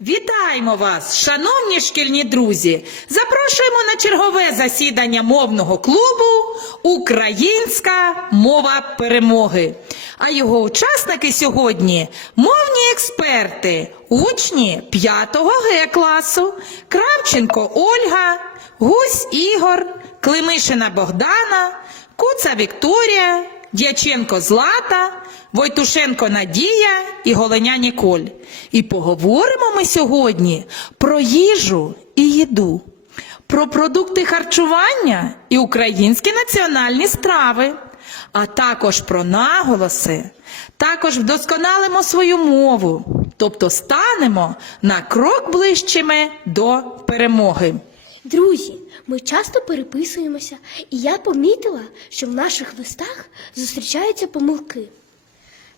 Вітаємо вас, шановні шкільні друзі! Запрошуємо на чергове засідання мовного клубу Українська мова перемоги. А його учасники сьогодні мовні експерти, учні 5 Г класу, Кравченко Ольга, Гусь Ігор, Климишина Богдана, Куца Вікторія, Дяченко Злата, Войтушенко Надія і Голеня Ніколь. І поговоримо ми сьогодні про їжу і їду, про продукти харчування і українські національні страви, а також про наголоси. Також вдосконалимо свою мову, тобто станемо на крок ближчими до перемоги. Друзі, ми часто переписуємося, і я помітила, що в наших листах зустрічаються помилки.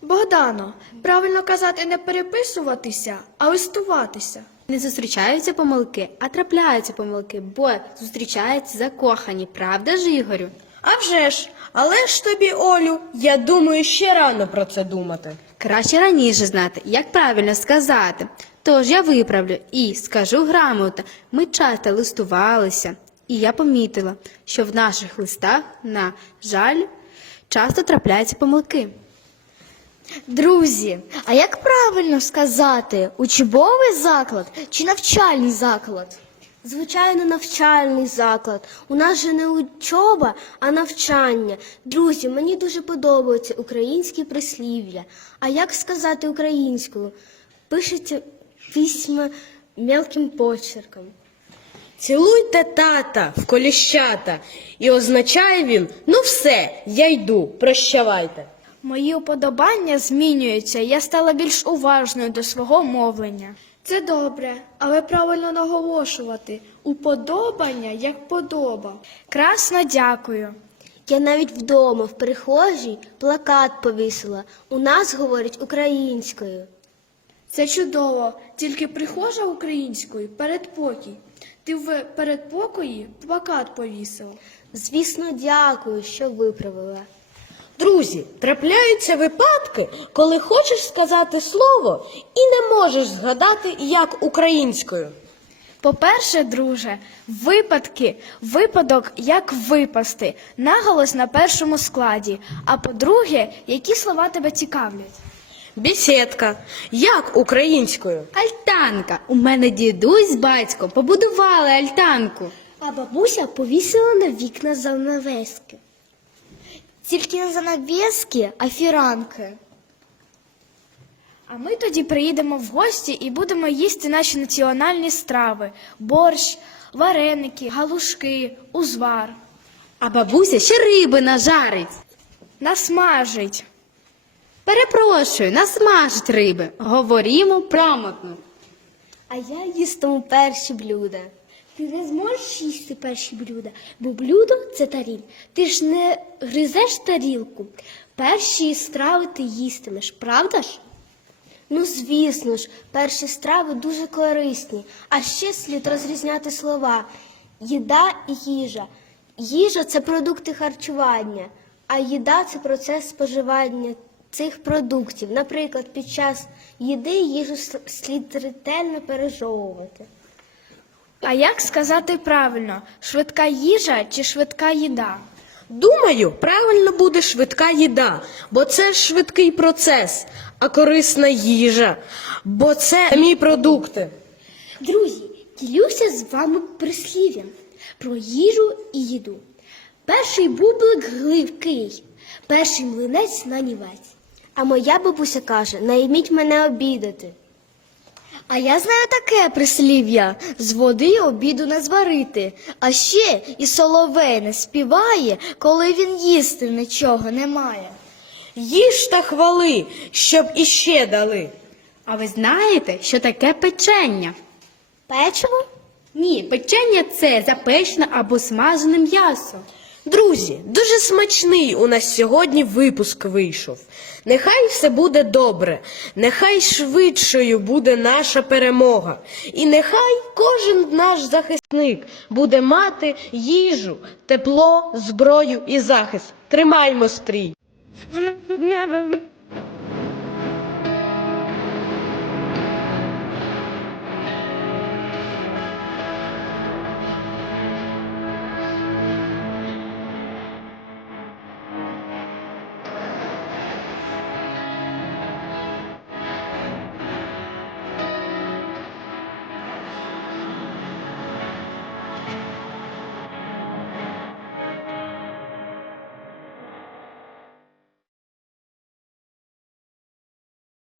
Богдано, правильно казати не переписуватися, а листуватися. Не зустрічаються помилки, а трапляються помилки, бо зустрічаються закохані, правда ж, Ігорю? А вже ж, але ж тобі, Олю, я думаю, ще рано про це думати. Краще раніше знати, як правильно сказати. Тож я виправлю і скажу грамотно, ми часто листувалися, і я помітила, що в наших листах, на жаль, часто трапляються помилки. Друзі, а як правильно сказати, учбовий заклад чи навчальний заклад? Звичайно, навчальний заклад. У нас же не учоба, а навчання. Друзі, мені дуже подобаються українські прислів'я. А як сказати українською? Пишеться письма мелким почерком. Цілуйте тата в коліщата, і означає він ну все, я йду, прощавайте. Мої уподобання змінюються, я стала більш уважною до свого мовлення. Це добре, але правильно наголошувати. Уподобання як подоба. Красно дякую. Я навіть вдома в прихожій плакат повісила. У нас говорять українською. Це чудово, тільки прихожа українською передпокій. Ти в передпокої плакат повісив. Звісно, дякую, що виправила. Друзі, трапляються випадки, коли хочеш сказати слово і не можеш згадати як українською. По-перше, друже, випадки, випадок як випасти, наголос на першому складі. А по-друге, які слова тебе цікавлять? Бесідка. Як українською? Альтанка! У мене дідусь з батьком побудували альтанку. А бабуся повісила на вікна занавески. Тільки не занавески, а фіранки. А ми тоді приїдемо в гості і будемо їсти наші національні страви: борщ, вареники, галушки, узвар. А бабуся ще риби нажарить. Насмажить. Перепрошую, насмажить риби. Говорімо прамотно. А я їстиму перші блюда. Ти не зможеш їсти перші блюда, бо блюдо це таріль. Ти ж не гризеш тарілку. Перші страви ти їстимеш, правда ж? Ну, звісно ж, перші страви дуже корисні, а ще слід розрізняти слова їда і їжа. Їжа це продукти харчування, а їда це процес споживання цих продуктів. Наприклад, під час їди їжу слід ретельно пережовувати. А як сказати правильно, швидка їжа чи швидка їда? Думаю, правильно буде швидка їда, бо це швидкий процес, а корисна їжа, бо це мій продукти. Друзі, ділюся з вами прислів'ям про їжу і їду. Перший бублик гливкий, перший млинець нанівець. А моя бабуся каже: найміть мене обідати. А я знаю таке прислів'я з води обіду не зварити, а ще і соловей не співає, коли він їсти нічого не має. Їж та хвали, щоб іще дали. А ви знаєте, що таке печення? Печиво? Ні, печення це запечене або смажене м'ясо. Друзі, дуже смачний у нас сьогодні випуск вийшов. Нехай все буде добре, нехай швидшою буде наша перемога. І нехай кожен наш захисник буде мати їжу, тепло, зброю і захист. Тримаймо стрій!